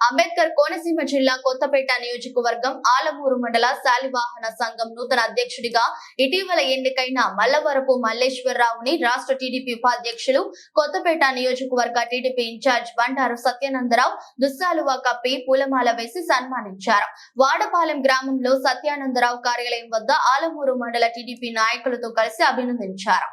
అంబేద్కర్ కోనసీమ జిల్లా కొత్తపేట నియోజకవర్గం ఆలమూరు మండల శాలివాహన సంఘం నూతన అధ్యక్షుడిగా ఇటీవల ఎన్నికైన మల్లవరపు మల్లేశ్వరరావుని రాష్ట్ర టీడీపీ ఉపాధ్యక్షులు కొత్తపేట నియోజకవర్గ టీడీపీ ఇన్ఛార్జ్ బండారు సత్యానందరావు దుస్సాలువా కప్పి పూలమాల వేసి సన్మానించారు. వాడపాలెం గ్రామంలో సత్యానందరావు కార్యాలయం వద్ద ఆలమూరు మండల టీడీపీ నాయకులతో కలిసి అభినందించారు.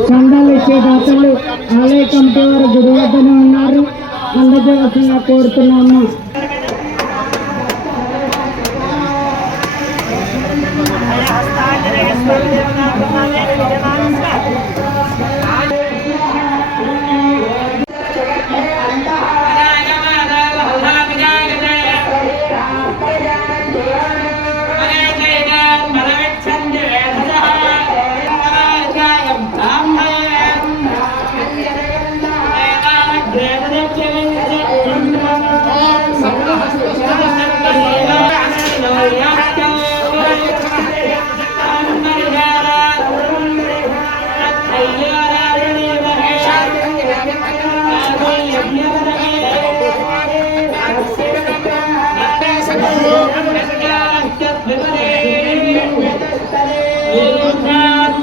చందాలు ఇచ్చే దాతలు ఆలయ కమిటీ వారు గుడి వద్దనే ఉన్నారు అందజేయవలసిందిగా కోరుతున్నాము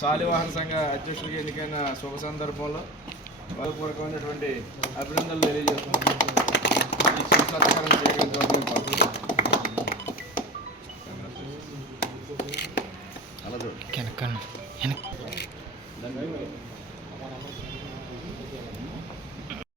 శాలివాహన సంఘ అధ్యక్షుడిగా ఎన్నికైన శుభ సందర్భంలో హృదయపూర్వకమైనటువంటి అభినందనలు తెలియజేస్తున్నాను ఈ శుభ సత్కారం చేయగలిగిన పాల్గొన్నాను. వెనక